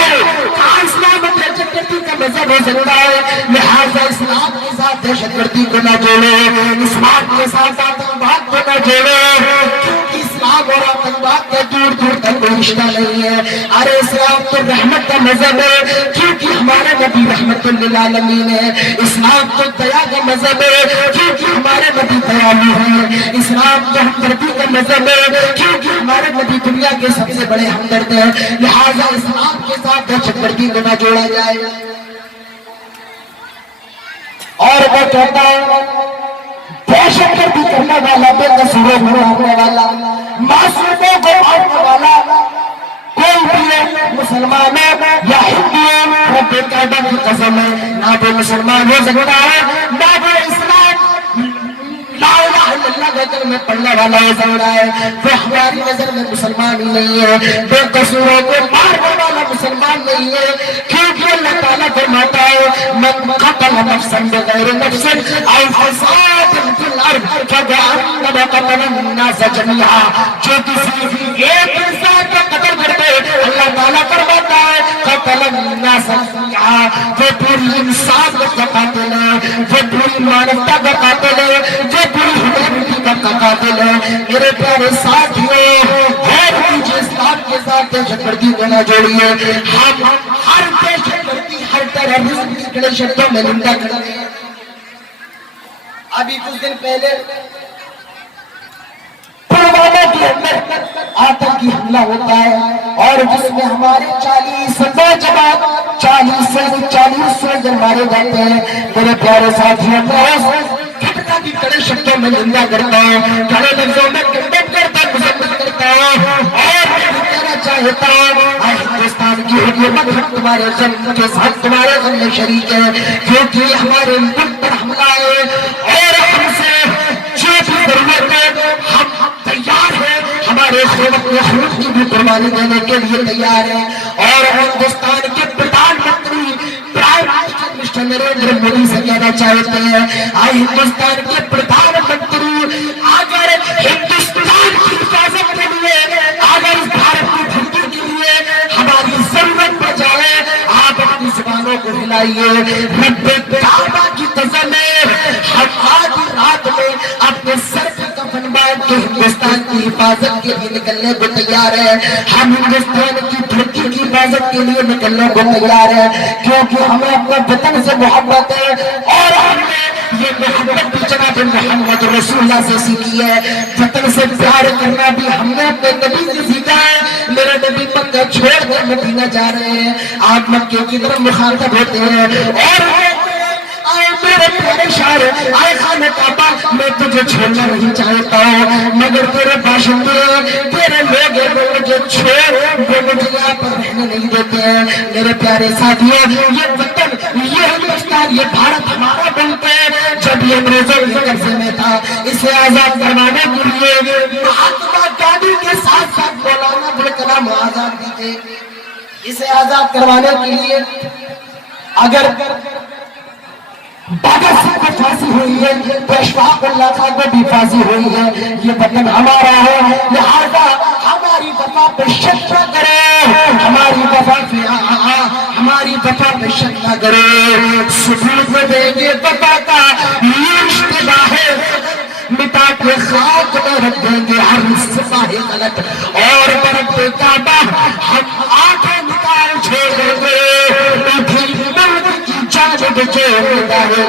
کہاں اسلام دہشت گردی کا مذہب ہو سکتا ہے؟ لہٰذا اسلام کے ساتھ دہشت گردی کو نہ جوڑے، اسلام کے ساتھ آتنکواد کو نہ جوڑے، کیونکہ اسلام اور آتنکواد کا دور دور تک کوئی رشتہ نہیں ہے۔ ارے اسلام تو رحمت کا مذہب ہے، کیونکہ ہمارے نبی رحمت للعالمین ہے۔ اسلام تو دیا کا مذہب ہے، کیونکہ ہمارے نبی دیالو ہیں۔ اسلام تو ہمدردی کا مذہب ہے، کیونکہ ہمارے نبی دنیا کے سب سے بڑے ہمدرد ہیں۔ لہٰذا اسلام کے ساتھ دہشت گردی کو نہ جوڑا جائے۔ اور وہ کہتا ہے دہشت گردی کرنے والا، بے قصوروں کو مارنے والا، معصوموں کو مارنے والا کوئی بھی ہے، مسلمان ہے یا ہندو ہے، رب کعبہ کی قسم ہے نہ وہ مسلمان ہو سکتا ہے، نہ وہ اسلام لا الہ الا اللہ کا کلمہ پڑھنے والا ہو سکتا ہے۔ وہ ہماری نظر میں مسلمان ہی نہیں ہے، بے قصوروں کو مارنے والا مسلمان نہیں ہے، کیونکہ اللہ تعالیٰ فرماتا ہے من قتل نفسا بغیر نفس او فساد فی الارض فکأنما قتل الناس جميعا، جو کسی ایک انسان کا قتل کر دے، اللہ تعالیٰ فرماتا ہے قتل الناس جميعا، وہ پوری انسان کا قاتل ہے، وہ پوری مانوتا کا قاتل ہے، وہ پوری ہیومینٹی کا قاتل ہے۔ میرے پیارے ساتھیوں، غور کیجیے، اسلام کے ساتھ دہشت گردی کو نہ جوڑیے۔ ہم ہر دہشت گردی، ہر ٹیررزم کی کڑے شبدوں میں نندا کرتے ہیں۔ ابھی کچھ دن پہلے پلوامہ کے اندر آتنکی حملہ ہوتا ہے اور جس میں ہمارے 40 نوجوان، 40 سولجر مارے جاتے ہیں۔ میرے پیارے ساتھیوں، گھٹنا کی کڑے شبدوں میں نندا کرتا ہوں، کڑے لفظوں میں کنڈم کرتا ہوں، مذمت کرتا ہوں اور کہنا چاہتا ہوں اے ہندوستان کی حکومت، ہم تمہارے غم کے ساتھ تمہارے غم میں شریک ہے، کیونکہ ہمارے ملک پر حملہ ہے اور ہم سے جو بھی ضرورت ہے ہم تیار ہیں، ہمارے خون کی بھی قربانی دینے کے لیے تیار ہیں۔ اور ہندوستان کے پردھان منتری prime minister mister Narendra Modi سے کہنا چاہتے ہیں آئے ہندوستان کے پردھان منتری، اگر ہندوستان کی حفاظت کے لیے، اگر اس بھارت کی دھرتی کے لیے ہماری ضرورت پڑ جائے، آپ اپنی زبانوں کو ہلائیے، رب کعبہ کی قسم ہے ہم آج رات میں اپنے سر پہ کفن باندھ کے ہندوستان کی حفاظت کے لیے نکلنے کو تیار ہے۔ ہم ہندوستان کی دھرتی کی حفاظت کے لیے نکلنے کو تیار ہے، کیونکہ ہمیں اپنے وطن سے محبت ہے اور ہم نے یہ محبت بھی جناب محمد رسول اللہ سے سیکھی ہے۔ وطن سے پیار کرنا بھی ہم نے اپنے نبی سے سیکھا ہے۔ میرے نبی مکہ چھوڑ کر مدینہ جا رہے ہیں، آپ مکے کی طرف مخاطب ہوتے ہیں اور آئے میرے پیارے شاعر، آئے خانہ کعبہ، میں تجھے چھوڑنا نہیں چاہتا ہوں، مگر تیرے باشندے، تیرے لوگ ہیں وہ مجھے چھوڑ، وہ مجھے یہاں پر رہنے نہیں دیتے ہیں۔ میرے پیارے ساتھیوں، یہ وطن، یہ ہندوستان، یہ بھارت ہمارا ملک ہے۔ جب یہ انگریزوں کے قبضے میں تھا، اسے آزاد کروانے کے لیے مہاتما گاندھی کے ساتھ ساتھ مولانا ابوالکلام آزاد بھی تھے۔ اسے آزاد کروانے کے لیے اگر بھگت سنگھ کو پھانسی ہوئی ہے تو اشفاق اللہ خان کو بھی پھانسی ہوئی ہے. یہ وطن ہمارا ہے, لہذا ہماری وفا پہ شک نہ کرے, ہماری وفا پہ شک نہ کرے. ثبوت میں دیں گے وفا کا یہ اشتباہ ہے, مٹا کے خاک میں رکھ دیں گے ہر صفحہ غلط, اور برب کعبہ ہم آنکھیں نکال چھوڑیں گے جانب جو ہے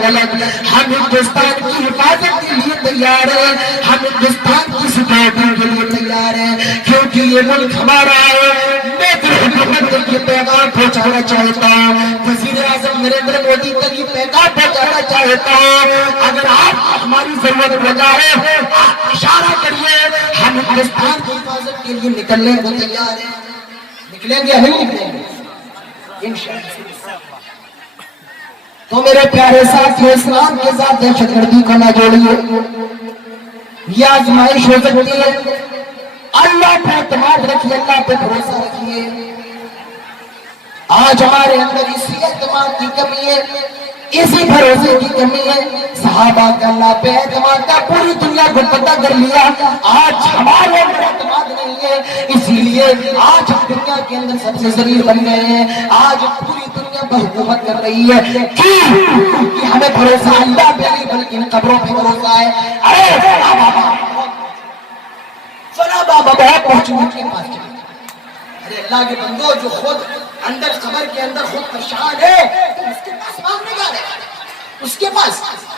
غلط. ہم ہندوستان کی حفاظت کے لیے تیار ہیں, ہم ہندوستان کی سکیورٹی کے لیے تیار ہیں, کیونکہ یہ ملک ہمارا ہے. میں تو حکومت تک یہ پیغام پہنچانا چاہتا ہوں, وزیر اعظم نریندر مودی تک یہ پیغام پہنچانا چاہتا ہوں, اگر آپ ہماری ضرورت ہو جائے آپ اشارہ کریے, ہم ہندوستان کی حفاظت کے لیے نکلنے کو تیار ہیں. نکلیں گے یا نہیں نکلیں گے انشاءاللہ. تو میرے پیارے ساتھیو, اسلام کے ساتھ دہشت گردی کو نہ جوڑیے, یہ آزمائش ہو سکتی ہے. اللہ پہ اعتماد رکھیے, اللہ پہ بھروسہ رکھیے. آج ہمارے اندر اسی اعتماد کی کمی ہے, اسی بھروسے کی کمی ہے. صحابہ کا اللہ پہ اعتماد کا پوری دنیا کو پتہ کر لیا, آج ہمارے اندر اعتماد نہیں ہے, اسی لیے آج ہم دنیا کے اندر سب سے ذلیل بن گئے ہیں. آج پوری دنیا پر حکومت کر رہی ہے, کیونکہ ہمیں بھروسہ اللہ پہ نہیں بلکہ ان قبروں پہ بھروسہ ہے. فلاں بابا بہت پہنچ کے پاس چلے. ارے اللہ کے بندو, جو خود اندر قبر کے اندر خود پریشان ہے, تو اس کے پاس مانگنے کا ہے, اس کے پاس.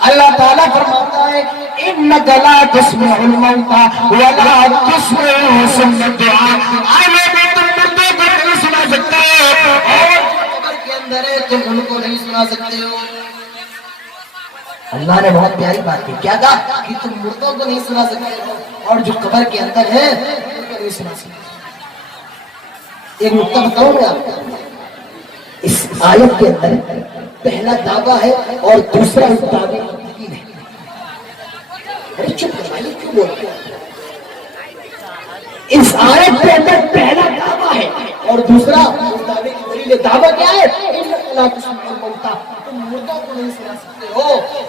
اللہ تعالیٰ فرماتا ہے اِنَّكَ لَا تُسْمِعُ الْمَوْتَى وَلَا تُسْمِعُ سُمَّ الدُّعَاء. تم مردوں کو نہیں سنا سکتے, اور جو قبر کے اندر ہے تم ان کو نہیں سنا سکتے ہو. اللہ نے بہت پیاری بات کی, کیا کہا کہ تم مردوں کو نہیں سنا سکتے ہو, اور جو قبر کے اندر ہے ان کو نہیں سنا سکتے. ایک نقطہ بتاؤں میں آپ کو, اس آیت کے اندر پہلا دعویٰ ہے اور دوسرا اس دعوے کی دلیل ہے. ارے چپ کروائیے, کیوں بولتے ہیں؟ اس آیت کے اندر پہلا دعویٰ ہے اور دوسرا اس دعوے کی دلیل ہے. دعویٰ کیا ہے؟ تم مردوں کو نہیں سنا سکتے ہو,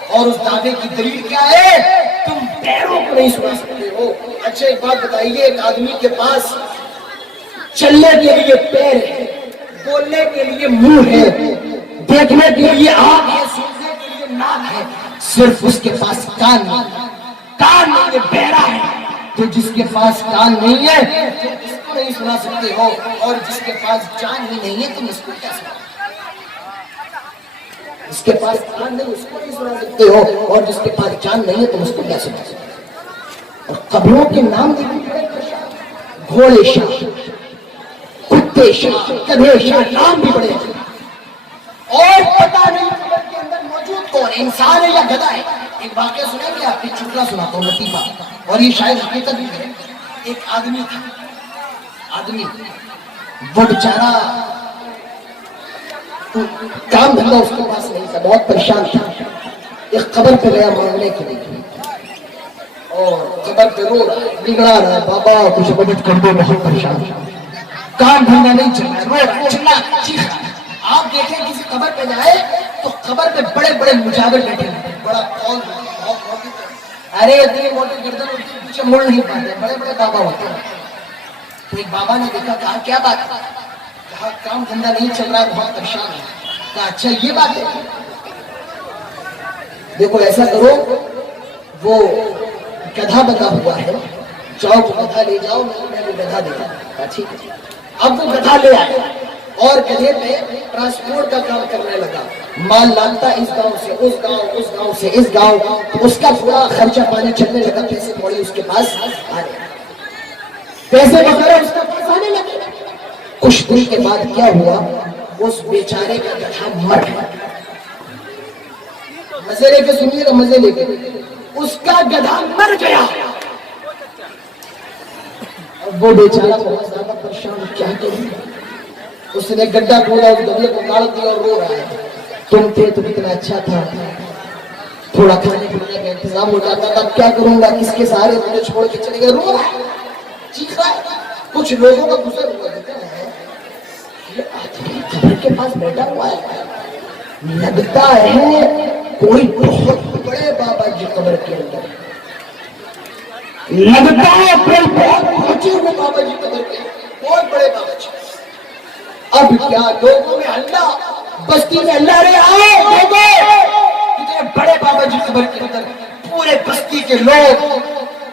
اور اس دعوے کی دلیل کیا ہے؟ تم پیروں کو نہیں سنا سکتے ہو. اچھا ایک بات بتائیے, ایک آدمی کے پاس چلنے کے لیے پیر ہے, بولنے کے لیے منہ ہے, دیکھنے کے لیے آنکھ ہے, سننے کے لیے ناک ہے, صرف اس کے پاس کان نہیں ہے, بہرا ہے. تو جس کے پاس کان نہیں ہے تم اس کو نہیں سنا سکتے ہو, اور جس کے پاس جان ہی نہیں ہے تم اس کو کیا سنا سکتے ہو؟ جس کے پاس کان نہیں اس کو نہیں سنا سکتے ہو, اور جس کے پاس جان نہیں ہے تم اس کو کیا سنا سکتے ہو؟ اور قبروں کے نام بھی بڑے, گھوڑے شاہ, کتے شاہ, گدھے شاہ, نام بھی بڑے ہیں, اور پتہ نہیں قبر کے اندر موجود کون, انسان ہے یا گدھا ہے. ایک واقعہ سنیں گے, آپ ایک چٹکلا سناتا ہوں لطیفہ, اور یہ شاید حقیقت بھی ہے. ایک آدمی تھا, وہ بیچارہ کام دھندا اس کے پاس نہیں تھا, بہت پریشان تھا. ایک قبر پہ گیا مانگنے کے لیے, اور قبر پہ رو رہا ہے, بگڑا رہا ہے, بابا کچھ مدد کر دو, بہت پریشان, کام دھندا نہیں چل رہا ہے, رو رہا ہے, چلا چیخ رہا ہے. آپ دیکھیں کسی قبر پہ جائے تو قبر پہ بڑے بڑے مجاور بیٹھے ہیں, بڑا قول, بہت موٹی, ارے اتنی موٹی گردن ان کے پیچھے مڑ نہیں پاتے, بڑے بڑے بابا ہوتے ہیں. تو ایک بابا نے دیکھا, کہا کیا بات ہے؟ کہا کام دھندا نہیں چل رہا ہے, بہت پریشان ہے. کہا اچھا یہ بات ہے, دیکھو ایسا کرو, وہ گدھا بنا ہوا ہے, جاؤ وہ گدھا لے جاؤ, میں وہ گدھا دے گا. کہا ٹھیک ہے. اب وہ گدھا لے آئے اور گدھے پہ ٹرانسپورٹ کا کام کرنے لگا, مال لاتا اس گاؤں سے اس گاؤں, اس گاؤں سے اس گاؤں, اس کا پورا خرچہ پانی چلنے لگا, پیسے موڑی اس کے پاس آنے, پیسے وغیرہ اس کے پاس آنے لگے. کچھ دن کے بعد کیا ہوا, اس بیچارے کا گدھا مر گیا. مزے لے کے سنیے گا, مزے لے کے, اس کا گدھا مر گیا. اب وہ بیچارہ بہت زیادہ پریشان, کیا کروں؟ اس نے گڈھا کھودا, اس گدھے کو گاڑ دیا اور رو رہا ہے. تم تھے تو کتنا اچھا تھا, تھوڑا کھانے پینے کا انتظام ہو جاتا تھا, کیا کروں گا, کس کے سہارے مجھے چھوڑ کے چلے گئے. رو رہا ہے, چیخ رہا ہے. کچھ لوگوں کا گزر ہوا دیتا ہے, یہ آدمی قبر کے پاس بیٹھا ہوا ہے, لگتا ہے کوئی بہت قبر کے اندر لگتا ہے کوئی بہت پہنچے ہوئے بابا جی قبر کے بہت بڑے بابا جی. اب کیا لوگوں میں اللہ بستی میں اللہ رہے آئے لوگوں کتنے بڑے بابا جی قبر کے اندر پورے بستی کے لوگ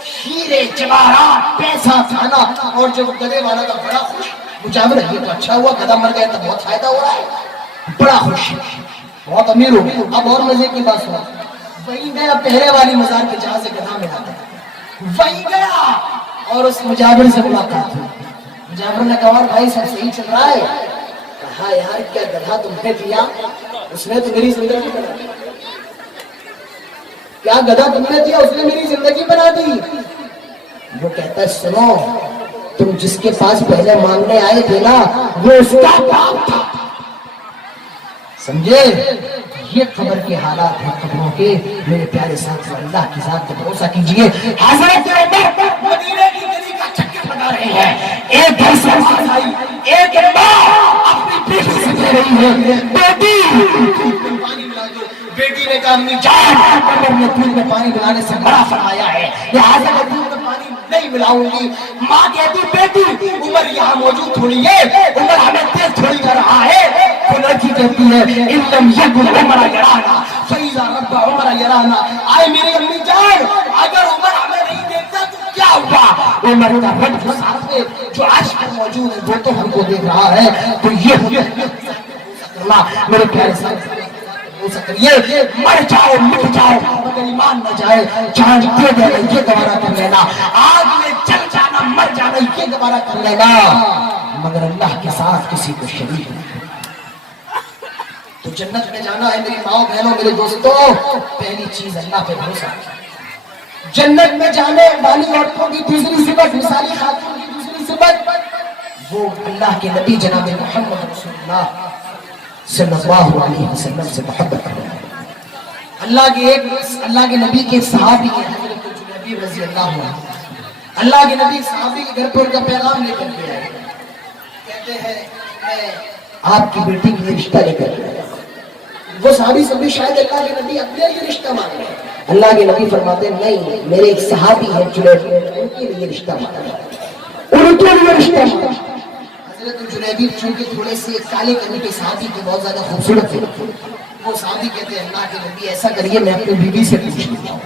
ہیرے جواہرات پیسہ کھانا اور جب گدے والا کا بڑا خوش مجاور ہے تو اچھا ہوا گدھا مر گیا تو بہت فائدہ ہو رہا ہے بڑا خوش بہت امیر ہو گیا. اب اور مزے کی بات سنا وہی گیا پہلے والی مزار کے جہاں سے گدھا ملا تھا وہی گیا اور اس مجاور سے ملاقات ہوئی. مجاور نے کہا بھائی سب صحیح چل رہا ہے؟ کہا یار کیا گدھا تم نے دیا اس نے تو میری زندگی بنا دی. کیا گدھا تم نے دیا اس نے میری زندگی بنا دی. وہ کہتا ہے سنو تم جس کے پاس پہلے مانگنے آئے تھے نا وہ اس کا باپ تھا سمجھے. یہ قبر کے حالات ہیں قبروں کے. میرے پیارے ساتھیو اللہ کی ذات پہ بھروسہ کیجئے. حضرت عمر مدینے کی گلی کا چکر لگا رہے ہیں. ایک گھر سے آواز آئی ایک ماں اپنی بیٹی سے کہہ رہی ہے بیٹی پانی ملا دو. بیٹی نے کہا امی جان عمر نے دودھ میں پانی ملانے سے بڑا فرمایا ہے لہٰذا میں دودھ میں پانی نہیں ملاؤں گی. ماں کہتی بیٹی عمر یہاں موجود تھوڑی ہے عمر ہمیں دیکھ تھوڑی کر رہا ہے. وہ لڑکی کہتی ہے ان لم یکن عمر یرانا فاذا رب عمر یرانا. آئے میری امی جان اگر عمر ہمیں نہیں دیکھتا تو کیا ہوا؟ عمر کا رب ساتھ جو عرش پر موجود ہے وہ تو ہم کو دیکھ رہا ہے. تو یہ میرے پیارے ساتھ یہ مر جاؤ مٹ جاؤ مگر ایمان نہ جائے. جان دے دینا یہ گوارا کر لینا. آگ میں جل جانا مر جانا یہ گوارا کر لینا مگر اللہ کے ساتھ کسی کو شریک نہیں. تو جنت میں جانا ہے میری ماؤں بہنوں میرے دوستوں پہلی چیز اللہ پہ بھروسہ. جنت میں جانے والی عورتوں کی دوسری صفت مثالی خاتون کی دوسری صفت وہ اللہ کے نبی جناب محمد رسول اللہ صلی اللہ علیہ وسلم سے محبت کرنا. اللہ کے نبی کے صحابی کے حضرت جنیبی رضی اللہ عنہ اللہ کے نبی صحابی کے گھر پر ان کا پیغام لے کر کے آئے. کہتے ہیں میں آپ کی بیٹی کے لیے رشتہ لے کر کے آیا. وہ صحابی سب بھی شاید اللہ کے نبی اپنے لیے رشتہ مانگ رہے ہیں. اللہ کے نبی فرماتے ہیں نہیں میرے ایک صحابی ہیں جنیبی ان کے لیے رشتہ مانگ رہے ہیں ان کے لیے رشتہ مانگ رہے ہیں. حضرت جنیبی چونکہ تھوڑے سے کالے کرنے کے صحابی کے بہت زیادہ خوبصورت تھے. وہ صحابی کہتے ہیں اللہ کے نبی ایسا کریے میں اپنی بیوی سے پوچھ لیتا ہوں.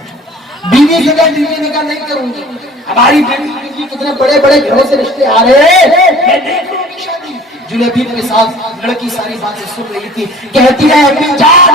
بیوی سے کہا بیوی نے کہا نہیں کروں گی. ہماری بیوی کتنے بڑے بڑے گھروں سے رشتے آ رہے ہیں میں نہیں کروں گی شادی. جنیبی کے ساتھ لڑکی ساری باتیں سن رہی تھی. کہتی ہے امی جان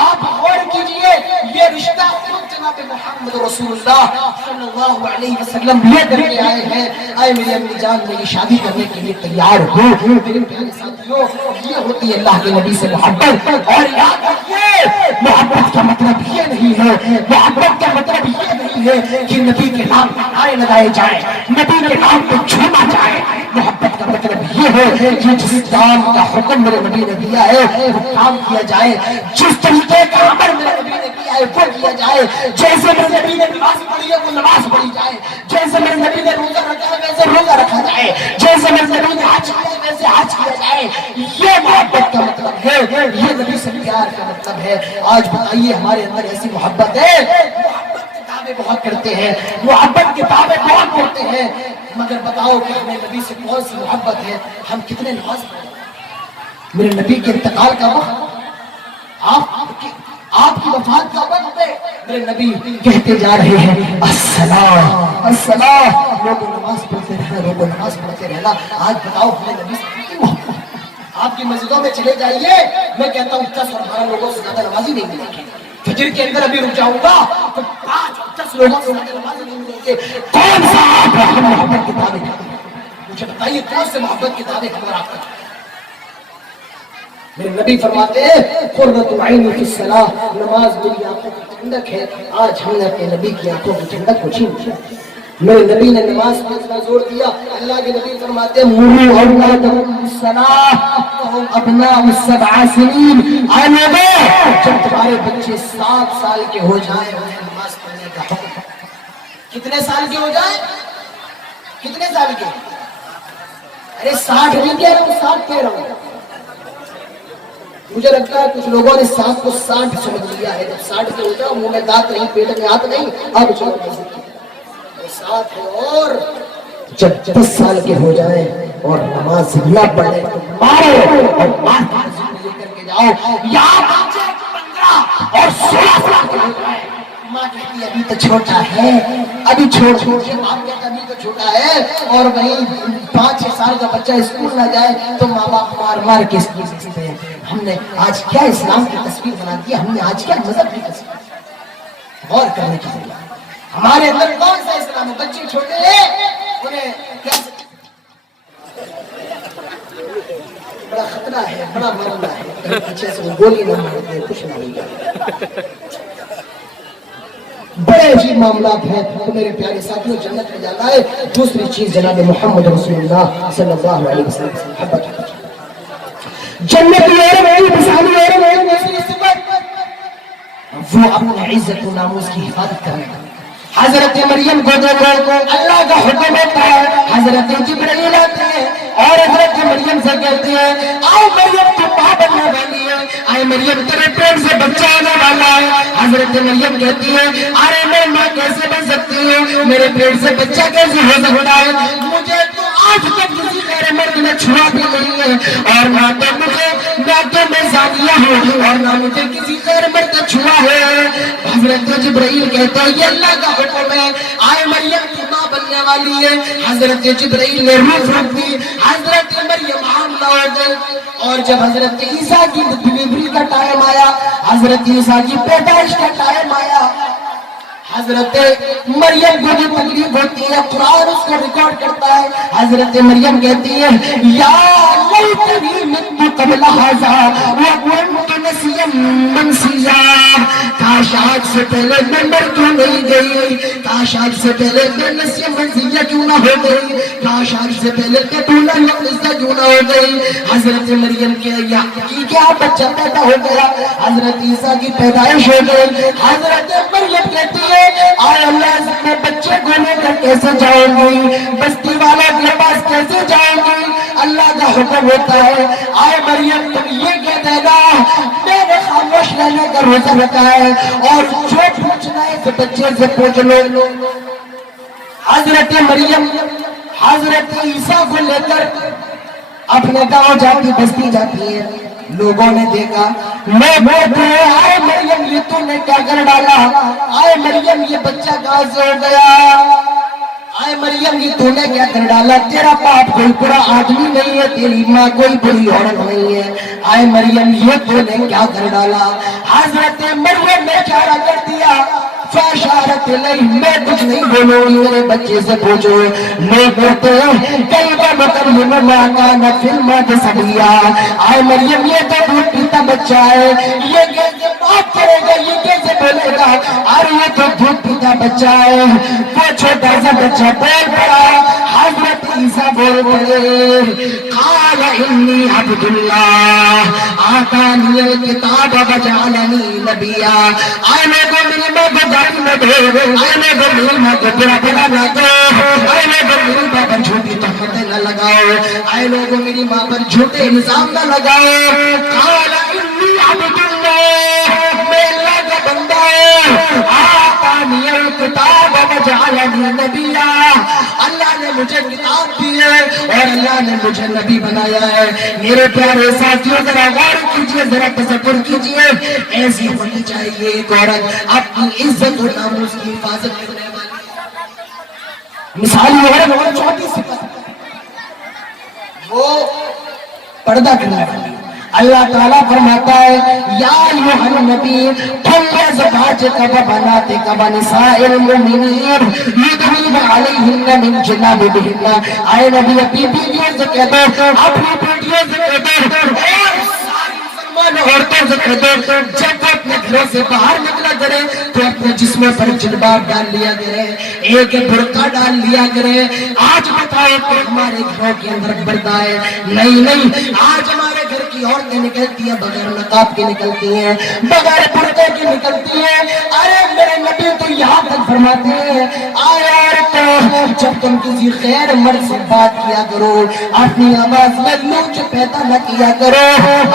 آپ غور کیجئے یہ رشتہ خود جناب محمد رسول اللہ صلی اللہ علیہ وسلم لے کر کے آئے ہیں. آئے میری امی جان میری شادی کرنے کے لیے تیار ہو. میرے پیارے ساتھیوں یہ ہوتی ہے اللہ کے نبی سے محبت. اور یاد رکھیے محبت کا مطلب یہ نہیں ہے محبت کا مطلب یہ نہیں ہے کہ نبی کے نام پر نعرے لگائے جائیں نبی کے نام پہ جھوما جائے. محبت کا مطلب یہ ہے کہ جس کام کا حکم میرے نبی نے دیا ہے وہ کام کیا جائے. جس طریقے کا عمل میرے نبی نے کیا ہے وہ کیا جائے. جیسے میرے نبی نے نماز پڑھی ہے وہ نماز پڑھی جائے. جیسے میرے نبی نے روزہ رکھا ہے ویسے روزہ رکھا جائے. جیسے میرے نبی نے حج کیا ہے ویسے حج کیا جائے. یہ محبت کا مطلب ہے. یہ نبی سے پیار کا مطلب ہے. آج بتائیے ہمارے اندر ایسی محبت ہے محبت کے دعوے بہت کرتے ہیں محبت کے دعوے بہت کرتے ہیں مگر بتاؤ کہ ہمیں نبی سے کون سی محبت ہے. ہم کتنے نماز پڑھتے ہیں. میرے نبی کے انتقال کا وقت آپ کی وفات کا وقت پہ میرے نبی کہتے جا رہے ہیں الصلاۃ الصلاۃ. لوگ نماز پڑھتے رہنا لوگ نماز پڑھتے رہنا. آج بتاؤ ہمیں نبی سے کتنی محبت. آپ کی مسجدوں میں چلے جائیے میں کہتا ہوں 10 اور 12 لوگوں سے زیادہ نمازی نہیں ملیں گے. فجر کے اندر ابھی رک جاؤں گا تو 5 اور 10 لوگوں سے زیادہ نمازی نہیں ملیں گے. کون سا آپ محبت کے دعوے کرتے ہیں مجھے بتائیے کون سے محبت کے دعوے ہمارا آپ کرتے ہیں. میرے نبی فرماتے ہیں قرۃ عینی فی الصلاۃ نماز میری آنکھوں کی ٹھنڈک ہے. آج ہم نے اپنے نبی کی آنکھوں کی ٹھنڈک کو چھین لیا. میرے نبی نے نماز پر اتنا زور دیا. اللہ کے نبی فرماتے ہیں مروا اولادکم بالصلاۃ وهم ابناء 7 سنین. اے نبی جب تمہارے بچے 7 سال کے ہو جائیں انہیں نماز پڑھنے کا حکم. کتنے سال کے ہو جائیں کتنے سال کے؟ ارے 60 نہیں کہہ رہا ہوں 60 کہہ رہا ہوں. مجھے لگتا ہے کچھ لوگوں نے 7 کو 60 سمجھ لیا ہے. جب 60 سے ہوتا منہ میں دانت نہیں, پیٹ میں ہاتھ نہیں, اب جو 7 ہے. اور جب 10 سال کے ہو جائیں اور نماز نہ پڑھے تو مارو اور مار لے کر کے جاؤ. یا بچے 15 اور 16 سال کے ہو جائیں, ماں کہتی ہے ابھی تو چھوٹا ہے, ابھی چھوڑ کے باپ کہتا ابھی تو چھوٹا ہے. اور وہیں 5-6 سال کا بچہ اسکول نہ جائے تو ماں باپ مار مار کے اسکول بھیجتے ہیں. ہم نے آج کیا اسلام کی تصویر بنا دی, ہم نے آج کیا مذہب کی تصویر غور کرنے کی ضرورت. ہمارے اندر کون سا اسلام ہے؟ بچے چھوٹے ہیں انہیں بڑا خطرہ ہے, بڑا معاملہ ہے, اچھے سے وہ گولی نہ مارتے, کچھ نہ ہوگا. بڑے عجیب معاملات ہیں. تو میرے پیارے ساتھیوں, جنت میں جانا ہے. دوسری چیز جناب محمد رسول اللہ صلی اللہ علیہ وسلم سے محبت ہے. جنت وہ اپنے عزت و ناموس کی حفاظت کرنے کا. حضرت مریم کو دیکھو, اللہ کا حکم ہوتا ہے, حضرت جبرائیل آتے ہیں اور حضرت مریم سے کہتے ہیں آؤ مریم تو ماں بننے والی ہے, آئے مریم تیرے پیٹ سے بچہ آنے والا ہے. حضرت مریم کہتی ہے ارے میں ماں کیسے بن سکتی ہوں, میرے پیٹ سے بچہ کیسے ہو سکتا ہے, مجھے تو آج تک کسی غیر مرد نے چھوا بھی نہیں ہے, اور نہ تو میں زانیہ ہوں اور نہ مجھے کسی غیر مرد نے چھوا ہے. حضرت جبرائیل کہتا ہے یہ اللہ کا حکم ہے, آئے مریم کی ماں بننے والی ہے. حضرت جبرائیل نے روح پھونک دی, حضرت مریم حاملہ ہو گئی. اور جب حضرت عیسیٰ کی ڈلیوری کا ٹائم آیا, حضرت عیسیٰ کی پیدائش کا ٹائم آیا, حضرت مریم کو جو تکلیف ہوتی ہے قرآن اس کو ریکارڈ کرتا ہے. حضرت مریم کہتی ہے یا لیتنی مت قبل ھذا وکنت نسیا منسیا, کاش آج سے پہلے میں مر کیوں نہیں گئی, کاش آج سے پہلے میں نسیا منسیا کیوں نہ ہو گئی, کاش آج سے پہلے میں بولا نقصہ کیوں نہ ہو گئی. حضرت مریم کے کیا بچہ پیدا ہو گیا, حضرت عیسیٰ کی پیدائش ہو گئی. حضرت مریم کہتی ہے آئے اللہ میں بچے کو لے کر کیسے جاؤں گی, بستی والوں کے پاس کیسے جاؤں گی. اللہ کا حکم ہوتا ہے آئے مریم تم یہ کہہ دینا میں نے خاموش رہنے کا روزہ رکھا ہے اور جو پوچھنا ہے تو بچے سے پوچھ لو. حضرت مریم حضرت عیسیٰ کو لے کر اپنے گاؤں جاتی, بستی جاتی ہے. لوگوں نے دیکھا, لوگ بولتے ہیں آئے مریم یہ تم نے کیا کر ڈالا, آئے مریم یہ بچہ کہاں سے ہو گیا, آئے مریم یہ تو نے کیا کر ڈالا, تیرا باپ کوئی برا آدمی نہیں ہے, تیری ماں کوئی بری عورت نہیں ہے, آئے مریم یہ تو نے کیا کر ڈالا. حضرت مریم نے اشارہ کر دیا, فاشارت نہیں, میں کچھ نہیں بولوں گی, میرے بچے سے پوچھو. لوگ کہتے ہیں کئی بار مکرم ماکان فلم سبیا, آئے مریم یہ تو دودھ پیتا بچہ ہے, یہ کیسے بات کرے گا, یہ کیسے بولے گا, ارے یہ تو دودھ پیتا بچہ ہے. وہ چھوٹا سا بچہ بول پڑا, حضرت عیسیٰ بول پڑے قال انی عبد اللہ آتانی الکتاب وجعلنی نبیا. آئے لوگوں میری ماں کو گالی نہ دو, آئے لوگوں میری ماں کو برا بھلا نہ دو, آئے لوگوں میری ماں پر جھوٹی تہمتیں نہ لگاؤ, آئے لوگوں میری ماں پر جھوٹے الزام نہ لگاؤ. قال انی عبد اللہ, میں اللہ کا بندہ ہوں, آتانی الکتاب وجعلنی نبیا, اللہ نے مجھے کتاب دی ہے اور اللہ نے مجھے نبی بنایا ہے. میرے پیارے ساتھیوں ذرا غور کیجئے, ذرا تصور کیجئے, ایسی ہونی چاہیے ایک عورت اپنی عزت و ناموس کی حفاظت کرنے والی مثالی عورت اور چوٹی صفت, وہ پردہ کرنے والی. اللہ تعالیٰ فرماتا ہے یا ایھا النبی قل لازواجک وبناتک ونساء المؤمنین یدنین علیہن من جلابیبہن. اے نبی اپنی بیویوں سے کہہ دو, اپنی بیٹیوں سے کہہ دو, اور ساری مسلمان عورتوں سے کہہ دو جب وہ اپنے گھروں سے باہر نکلا کرے تو اپنے جسموں پر جلباب ڈال لیا کرے, ایک برقع ڈال لیا کرے. آج بتاؤ کہ ہمارے گھروں کے اندر پردہ ہے؟ نہیں, آج ہمارے گھر کی عورتیں نکلتی ہیں بغیر نقاب کی, نکلتی ہیں بغیر پردے کی, نکلتی ہیں. ارے میرے نبی تو یہاں تک فرماتے ہیں آئے عورتوں جب تم کسی خیر مرد سے بات کیا کرو اپنی آواز میں لوچ پیدا نہ کیا کرو،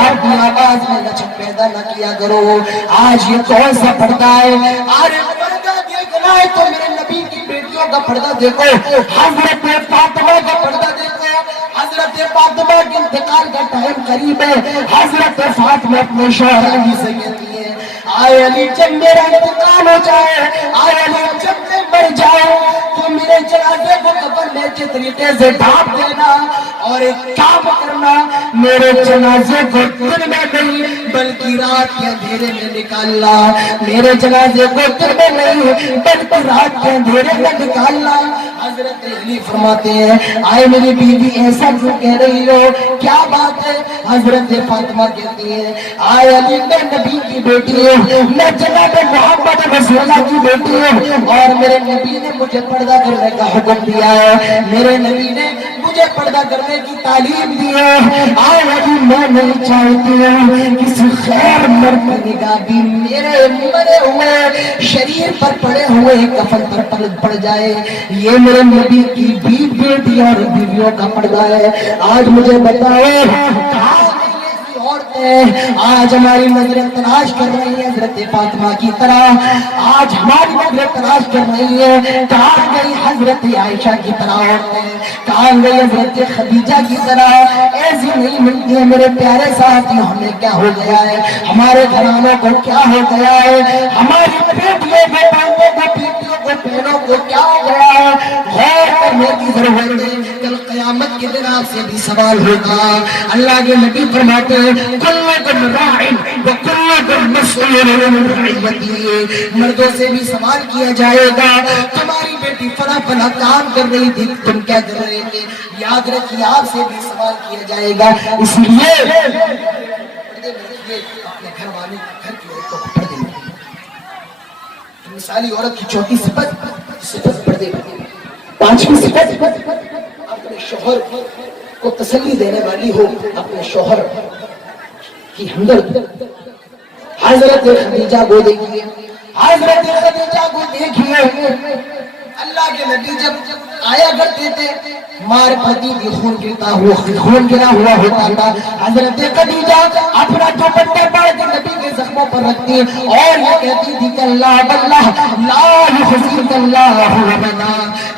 اپنی آواز میں لچک پیدا نہ کیا کرو۔ آج یہ کون سا پردہ ہے؟ ارے پردہ دیکھنا ہے تو میرے نبی کی بیٹیوں کا پردہ دیکھو، حضرت فاطمہ کا پردہ دیکھو۔ حضرت فاطمہ کے انتقال کا ٹائم قریب ہے، حضرت فاطمہ اپنے شوہر علی سے کہتی ہے آئے علی جب میرا انتقال ہو جائے، آئے علی جب میں مر جاؤں تو میرے جنازے کو کفن میں اچھے طریقے سے ڈھانپ دینا، اور ایک کام کرنا میرے جنازے کو دن میں نہیں بلکہ رات کے اندھیرے میں نکالنا، میرے جنازے کو دن میں نہیں بلکہ رات کے اندھیرے میں نکالنا۔ حضرت علی فرماتے ہیں آئے میری بیوی ایسا کیوں کہہ رہی ہو، کیا بات ہے؟ حضرت فاطمہ کہتی ہے آئے علی میں نبی کی بیٹی ہوں، میں جناب محمد رسول اللہ کی بیٹی ہوں، اور میرے نبی نے مجھے پردہ کرنے کا حکم دیا ہے، میرے نبی نے مجھے پردہ کرنے کی تعلیم دی ہے۔ آئے علی میں نہیں چاہتی ہوں کسی خیر مرد کی نگاہ بھی میرے مرے ہوئے شریر پر پڑے ہوئے کفن پر پڑ جائے، یہ میرے نبی کی بیٹی اور بیویوں کا پردہ ہے۔ آج مجھے بتاؤ کہاں عورتیں آج ہماری نظریں تلاش کر رہی ہیں حضرت فاطمہ کی طرح، آج ہماری نظریں تلاش کر رہی ہیں کہاں گئی حضرت عائشہ کی طرح عورتیں، کہاں گئی حضرت خدیجہ کی طرح، ایسی نہیں ملتی ہیں میرے پیارے ساتھیوں۔ ہمیں کیا ہو گیا ہے، ہمارے گھرانوں کو کیا ہو گیا ہے، ہماری بیٹیوں کو بہنوں کو بیٹیوں کو بہنوں کو کیا ہو گیا ہے، غور کرنے کی ضرورت ہے۔ کل قیامت کے دن آپ سے بھی سوال ہوگا۔ اللہ کے نبی فرماتے ہیں کلکم راع وکلکم مسئول عن رعیتہ، مردوں سے بھی سوال کیا جائے گا تمہاری بیٹی فلاں فلاں کام کر رہی تھی تم کیا کر رہے تھے، یاد رکھیے آپ سے بھی سوال کیا جائے گا۔ اس لیے اپنے گھر والے گھر کی عورتوں کو پردے میں مثالی عورت کی چوتھی صفت پردے میں، پانچویں صفت اپنے شوہر کو تسلی دینے والی ہو، اپنے شوہر کی ہمدرد۔ حضرت خدیجہ کو دیکھیے، حضرت خدیجہ کو دیکھیے، اللہ کے نبی جب آیا کرتے تھے مار پڑتی تھی، خون گرا ہوا ہوتا تھا، حضرت خدیجہ اپنا دوپٹہ پاڑ کے نبی کے زخموں پر رکھتی اور یہ کہتی تھی کہ اللہ واللہ لا یخزیک اللہ ابدا،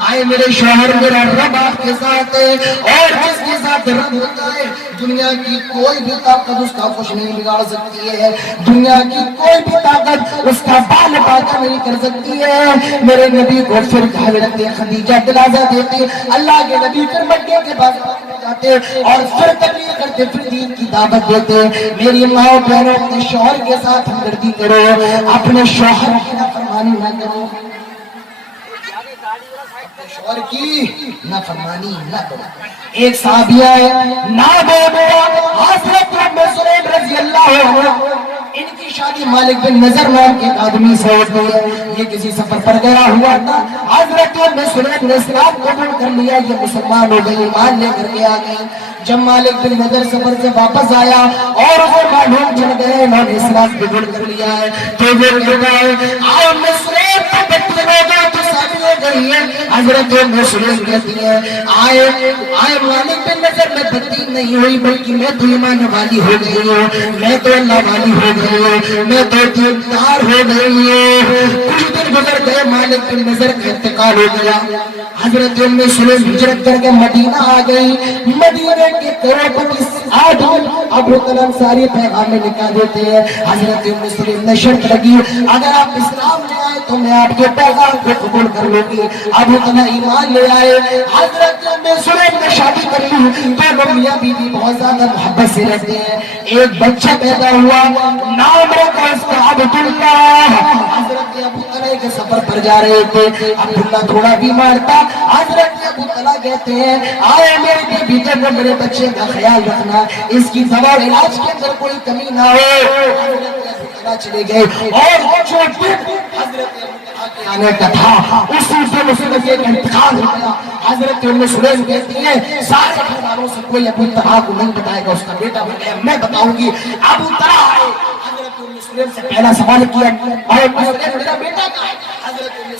آئے میرے شوہر میرا رب آپ کے ساتھ ہے، اور جس کے ساتھ رب ہوتا ہے دنیا کی کوئی بھی طاقت اس کا کچھ نہیں بگاڑ سکتی ہے، دنیا کی کوئی بھی طاقت اس کا بال باقا نہیں کر سکتی ہے۔ میرے نبی کو پھر حضرت خدیجہ دلاسا دیتے، اللہ کے نبی پھر مکے کے بعد جاتے اور پھر تبلیغ کرتے، پھر دین کی دعوت دیتے۔ میری ماں بہنوں اپنے شوہر کے ساتھ ہمدردی کرو، اپنے شوہر کی نافرمانی نہ کرو، شوہر کی نافرمانی نہ کرو۔ ایک صحابیہ ہے نام حضرت ام سلیم رضی اللہ عنہ، ان کی شادی مالک بن نضر نام کے ایک آدمی سے ہوتی ہے، یہ کسی سفر پر گیا ہوا تھا، حضرت ام سلیم نے اسلام قبول کر لیا، یہ مسلمان ہو گئی، ایمان لے کر کے آ گئی۔ جب مالک بن نضر سفر سے واپس آیا اور اسے معلوم چل گئے انہوں نے اسلام قبول کر لیا ہے، تو وہ کہتا ہے ام سلیم کو بچے روزہ تو شادی ہو گئی ہے، حضرت ام سلیم کہتی ہے آئے مالک بن نضر میں بدین نہیں ہوئی بلکہ میں تو ایمان والی ہو گئی ہوں، میں تو اللہ والی ہو گئی ہوں، میں تو دیندار ہو گئی ہوں۔ کچھ دن گزر گئے، مالک بن نضر کا انتقال ہو گیا، حضرت ام سلیم ہجرت کر کے مدینہ آ گئی۔ مدینے کے کروڑپتی آدمی ابو طلحہ انصاری پیغام میں نکال دیتے ہیں، حضرت ام سلیم نے شرط لگی اگر آپ اسلام لے آئے تو میں آپ کے پیغام کو قبول کر لوں گی۔ ابو طلحہ ایمان لے آئے، حضرت ام سلیم نے شادی کر لی، دونوں میاں بیوی بہت زیادہ محبت سے رہتے ہیں۔ ایک بچہ پیدا ہوا، نام رکھا اس کا عبداللہ۔ حضرت ابو طلحہ کے سفر پر جا رہے تھے، عبداللہ تھوڑا بیمار تھا، حضرت ابو طلحہ کہتے ہیں آئے میرے بیٹی جب میرے بچے کا خیال رکھنا، اس کی دوا علاج کے اندر کوئی کمی نہ ہو۔ حضرت ابو طلحہ چلے گئے اور جو دن حضرت آنے کا تھا اسی دن اس نے ایک انتقال ہو گیا۔ حضرت ام سلیم کہتی ہے سارے گھر والوں سے کوئی ابو طلحہ کو نہیں بتائے گا اس کا بیٹا ہو گیا، میں بتاؤں گی۔ ابو طلحہ آئے، حضرت ام سلیم سے پہلا سوال کیا اور میرا بیٹا کہاں ہے؟ حضرت ام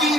3